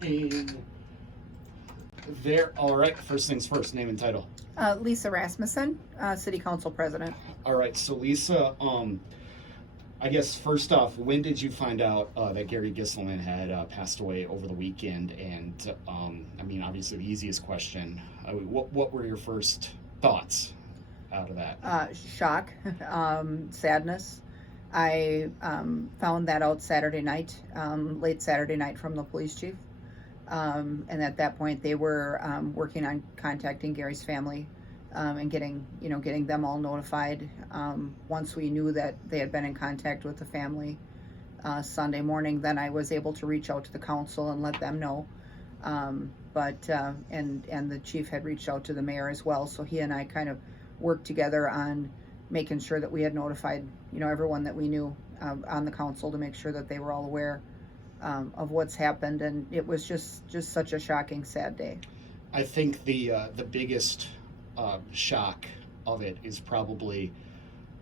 And there, all right, first things first, name and title. Lisa Rasmussen, City Council President. All right, so Lisa, I guess first off, when did you find out that Gary Gisselman had passed away over the weekend? And I mean, obviously, the easiest question: what were your first thoughts out of that? Shock, sadness. I found that out Saturday night, late Saturday night, from the police chief. And at that point, they were working on contacting Gary's family and getting them all notified. Once we knew that they had been in contact with the family Sunday morning, then I was able to reach out to the council and let them know. And the chief had reached out to the mayor as well, so he and I kind of worked together on making sure that we had notified everyone that we knew on the council to make sure that they were all aware of what's happened. And it was just such a shocking, sad day. I think the biggest shock of it is probably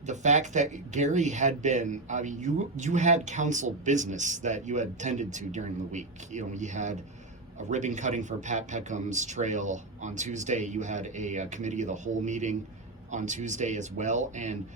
the fact that Gary had been, I mean, you had council business that you had tended to during the week. You had a ribbon cutting for Pat Peckham's trail on Tuesday. You had a committee of the whole meeting on Tuesday as well. And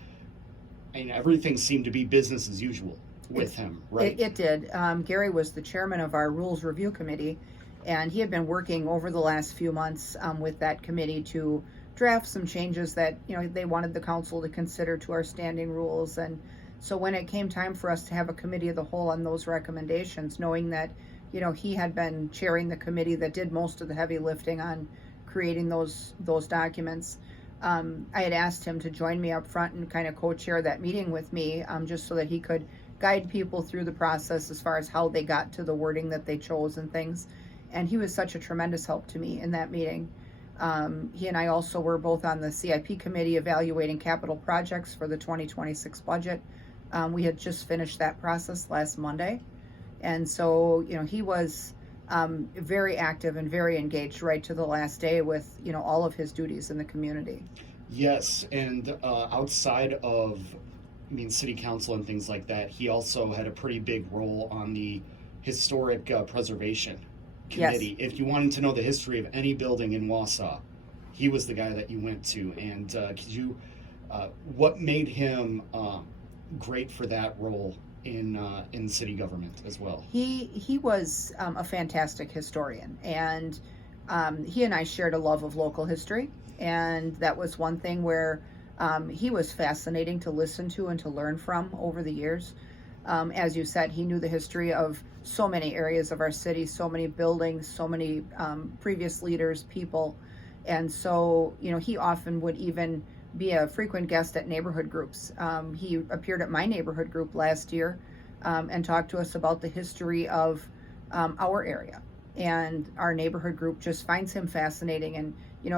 everything seemed to be business as usual with him, right? It did. Gary was the chairman of our Rules Review Committee, and he had been working over the last few months with that committee to draft some changes that they wanted the council to consider to our standing rules. And so when it came time for us to have a committee of the whole on those recommendations, knowing that he had been chairing the committee that did most of the heavy lifting on creating those documents, I had asked him to join me up front and kind of co-chair that meeting with me, just so that he could guide people through the process as far as how they got to the wording that they chose and things. And he was such a tremendous help to me in that meeting. He and I also were both on the CIP committee evaluating capital projects for the 2026 budget. We had just finished that process last Monday. And so, he was very active and very engaged right to the last day with, all of his duties in the community. Yes, and outside of, city council and things like that, he also had a pretty big role on the historic preservation committee. Yes. If you wanted to know the history of any building in Wausau, he was the guy that you went to. And what made him great for that role in city government as well? He was a fantastic historian, and he and I shared a love of local history, and that was one thing where he was fascinating to listen to and to learn from over the years. As you said, he knew the history of so many areas of our city, so many buildings, so many previous leaders, people. And so, he often would even be a frequent guest at neighborhood groups. He appeared at my neighborhood group last year and talked to us about the history of our area. And our neighborhood group just finds him fascinating. And,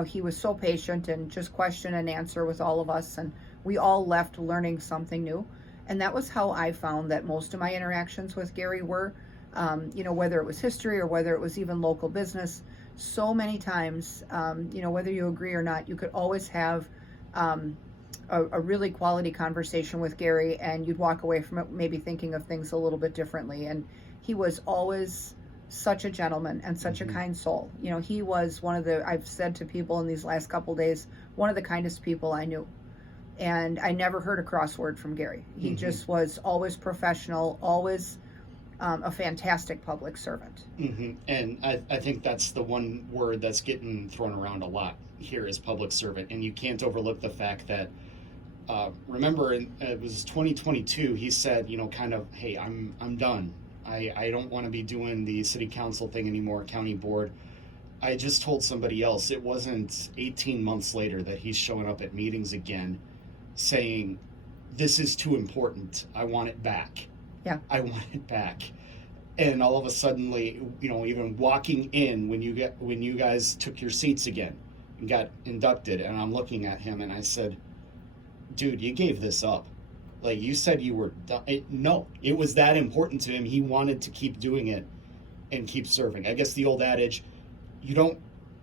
he was so patient and just question and answer with all of us. And we all left learning something new. And that was how I found that most of my interactions with Gary were, whether it was history or whether it was even local business. So many times, whether you agree or not, you could always have a really quality conversation with Gary, and you'd walk away from it maybe thinking of things a little bit differently. And he was always such a gentleman and such a kind soul. He was I've said to people in these last couple days, one of the kindest people I knew. And I never heard a cross word from Gary. He just was always professional, always a fantastic public servant. And I think that's the one word that's getting thrown around a lot here is public servant. And you can't overlook the fact that, remember, it was 2022, he said, hey, I'm done. I don't want to be doing the city council thing anymore, county board. I just told somebody else, it wasn't 18 months later that he's showing up at meetings again saying, this is too important. I want it back. Yeah. I want it back. And all of a sudden, even walking in when you guys took your seats again and got inducted, and I'm looking at him and I said, dude, you gave this up. Like, you said you were done. No, it was that important to him. He wanted to keep doing it and keep serving. I guess the old adage, you don't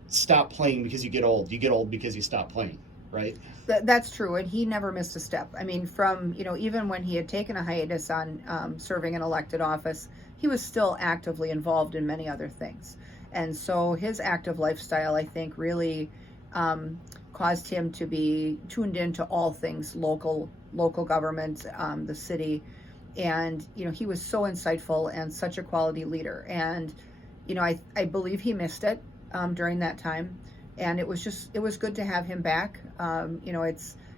stop playing because you get old. You get old because you stop playing, right? That's true, and he never missed a step. I mean, from, even when he had taken a hiatus on serving in elected office, he was still actively involved in many other things. And so his active lifestyle, I think, really caused him to be tuned into all things local government, the city. And, he was so insightful and such a quality leader. And, I believe he missed it during that time. And it was good to have him back.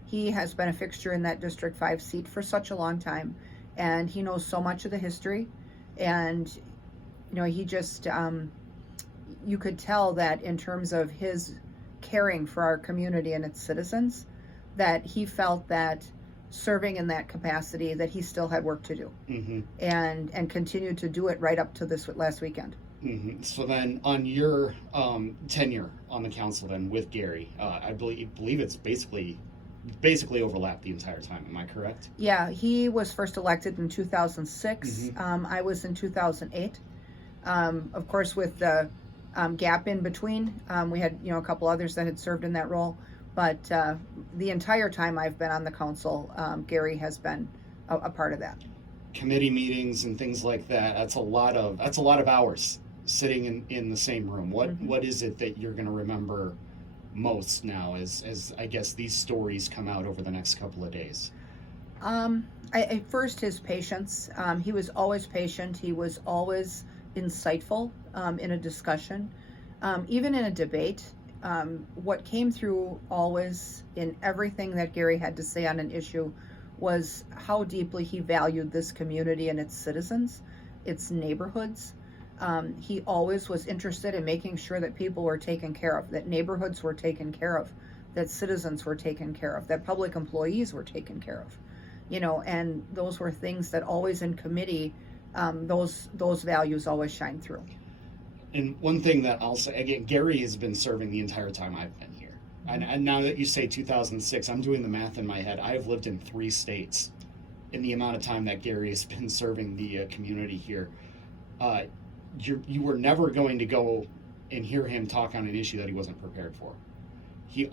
He has been a fixture in that District 5 seat for such a long time. And he knows so much of the history. And, he just, you could tell that in terms of his caring for our community and its citizens, that he felt that serving in that capacity, that he still had work to do, and continued to do it right up to this last weekend. So then, on your tenure on the council, then with Gary, I believe it's basically overlapped the entire time. Am I correct? Yeah, he was first elected in 2006. I was in 2008. Of course, with the gap in between, we had a couple others that had served in that role. But the entire time I've been on the council, Gary has been a part of that. Committee meetings and things like that. That's a lot of hours sitting in the same room. What is it that you're going to remember most now, as I guess these stories come out over the next couple of days? First, his patience. He was always patient. He was always insightful in a discussion, even in a debate. What came through always in everything that Gary had to say on an issue was how deeply he valued this community and its citizens, its neighborhoods. He always was interested in making sure that people were taken care of, that neighborhoods were taken care of, that citizens were taken care of, that public employees were taken care of. And those were things that always in committee, those values always shine through. And one thing that I'll say, again, Gary has been serving the entire time I've been here. And now that you say 2006, I'm doing the math in my head. I've lived in 3 states in the amount of time that Gary has been serving the community here. You were never going to go and hear him talk on an issue that he wasn't prepared for. He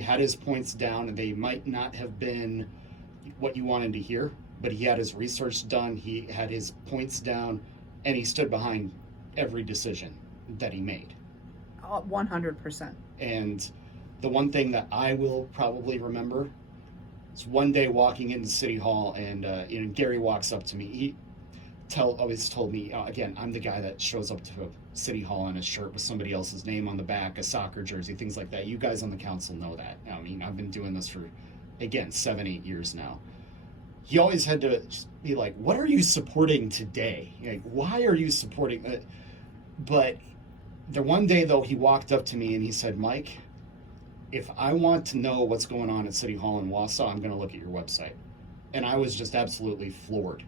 had his points down, and they might not have been what you wanted to hear, but he had his research done, he had his points down, and he stood behind every decision that he made. 100%. And the one thing that I will probably remember is one day walking into City Hall, and Gary walks up to me. He always told me, again, I'm the guy that shows up to City Hall in a shirt with somebody else's name on the back, a soccer jersey, things like that. You guys on the council know that. I mean, I've been doing this for, again, 7-8 years now. He always had to be like, what are you supporting today? Like, why are you supporting that? But the one day, though, he walked up to me and he said, Mike, if I want to know what's going on at City Hall in Wausau, I'm going to look at your website. And I was just absolutely floored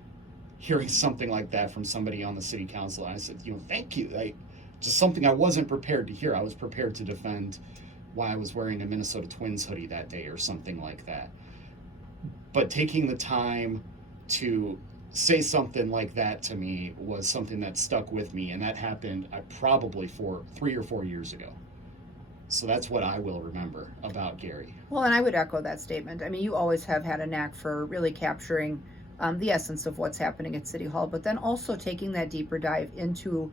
hearing something like that from somebody on the city council. And I said, thank you. Just something I wasn't prepared to hear. I was prepared to defend why I was wearing a Minnesota Twins hoodie that day or something like that. But taking the time to say something like that to me was something that stuck with me, and that happened probably 3 or 4 years ago. So that's what I will remember about Gary. Well, and I would echo that statement. I mean, you always have had a knack for really capturing the essence of what's happening at City Hall, but then also taking that deeper dive into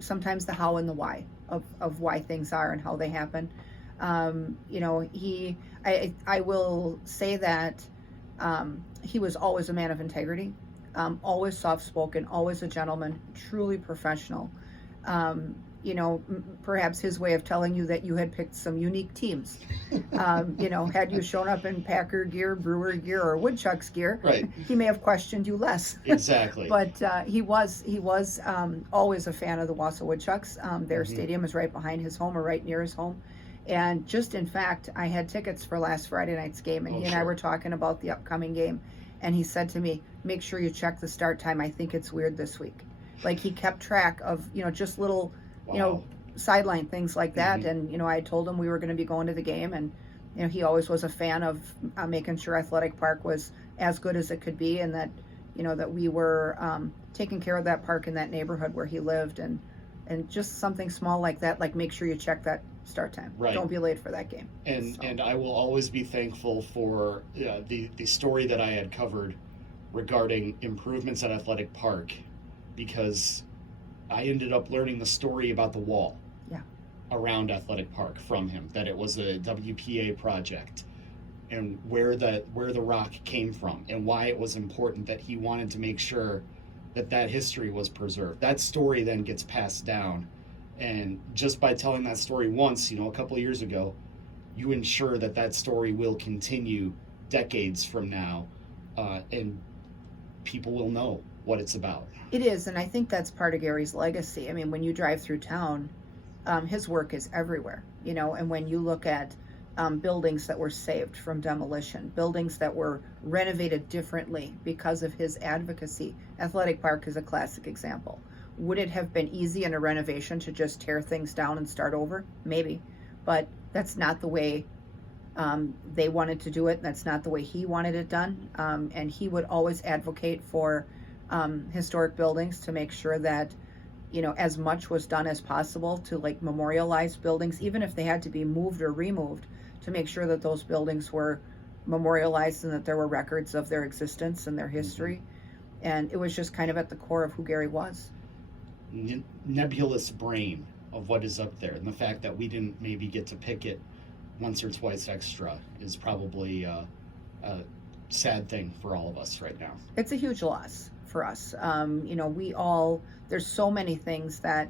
sometimes the how and the why of why things are and how they happen. I will say that he was always a man of integrity, always soft-spoken, always a gentleman, truly professional. Perhaps his way of telling you that you had picked some unique teams. Had you shown up in Packer gear, Brewer gear, or Woodchucks gear, right, he may have questioned you less. Exactly. But he was always a fan of the Wausau Woodchucks. Their stadium is right behind his home or right near his home. And just in fact, I had tickets for last Friday night's game, and he and I were talking about the upcoming game. And he said to me, make sure you check the start time. I think it's weird this week. Like, he kept track of, just little, sideline things like that. And, I told him we were going to be going to the game. And, he always was a fan of making sure Athletic Park was as good as it could be. And that, that we were taking care of that park in that neighborhood where he lived. And just something small like that, like make sure you check that start time. Right. Don't be late for that game. And I will always be thankful for the story that I had covered regarding improvements at Athletic Park because I ended up learning the story about the wall Yeah. around Athletic Park from him, that it was a WPA project, and where the rock came from and why it was important that he wanted to make sure that that history was preserved. That story then gets passed down, and just by telling that story once, a couple of years ago, you ensure that that story will continue decades from now, and people will know what it's about. It is, and I think that's part of Gary's legacy. I mean, when you drive through town, his work is everywhere, and when you look at buildings that were saved from demolition, buildings that were renovated differently because of his advocacy. Athletic Park is a classic example. Would it have been easy in a renovation to just tear things down and start over? Maybe, but that's not the way they wanted to do it. That's not the way he wanted it done. And he would always advocate for historic buildings to make sure that as much was done as possible to memorialize buildings, even if they had to be moved or removed, to make sure that those buildings were memorialized and that there were records of their existence and their history. And it was just kind of at the core of who Gary was. Nebulous brain of what is up there, and the fact that we didn't maybe get to pick it once or twice extra is probably a sad thing for all of us right now. It's a huge loss for us. There's so many things that,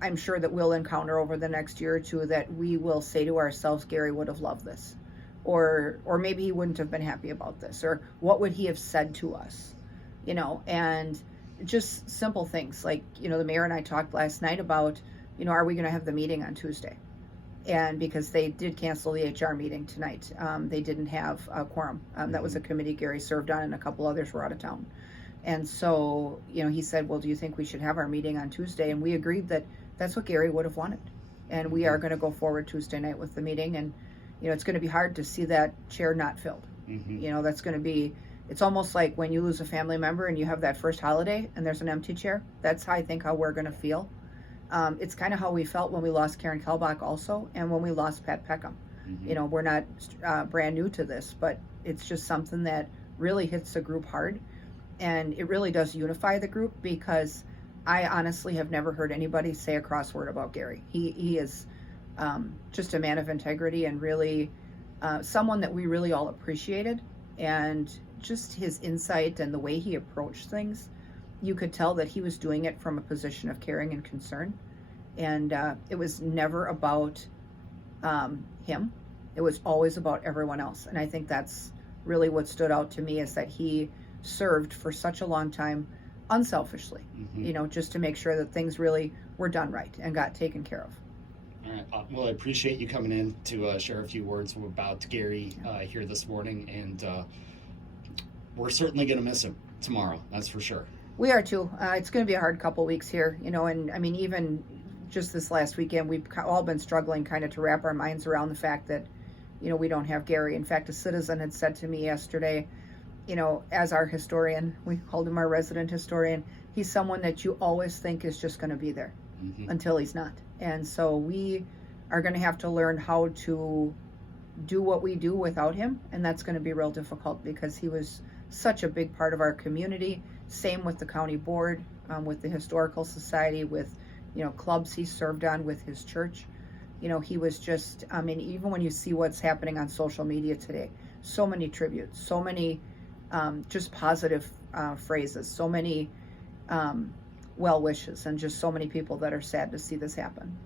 I'm sure that we'll encounter over the next year or two that we will say to ourselves, Gary would have loved this, or maybe he wouldn't have been happy about this, or what would he have said to us, and just simple things like, the mayor and I talked last night about, are we going to have the meeting on Tuesday? And because they did cancel the HR meeting tonight, they didn't have a quorum. That was a committee Gary served on, and a couple others were out of town. And so, he said, well, do you think we should have our meeting on Tuesday? And we agreed that that's what Gary would have wanted. And we are going to go forward Tuesday night with the meeting. And, it's going to be hard to see that chair not filled. That's going to be, it's almost like when you lose a family member and you have that first holiday and there's an empty chair. That's how we're going to feel. It's kind of how we felt when we lost Karen Kelbach also, and when we lost Pat Peckham. We're not brand new to this, but it's just something that really hits the group hard, and it really does unify the group, because I honestly have never heard anybody say a cross word about Gary. He is just a man of integrity, and really someone that we really all appreciated, and just his insight and the way he approached things. You could tell that he was doing it from a position of caring and concern. And it was never about him. It was always about everyone else. And I think that's really what stood out to me, is that he served for such a long time unselfishly, just to make sure that things really were done right and got taken care of. All right. Well, I appreciate you coming in to share a few words about Gary here this morning. And we're certainly going to miss him tomorrow. That's for sure. We are too. It's going to be a hard couple weeks here, and I mean, even just this last weekend, we've all been struggling kind of to wrap our minds around the fact that, we don't have Gary. In fact, a citizen had said to me yesterday, as our historian, we called him our resident historian, he's someone that you always think is just going to be there until he's not. And so we are going to have to learn how to do what we do without him, and that's going to be real difficult, because he was such a big part of our community. Same with the county board, with the historical society, with clubs he served on, with his church. He was just, I mean, even when you see what's happening on social media today, so many tributes, so many just positive phrases, so many well wishes, and just so many people that are sad to see this happen.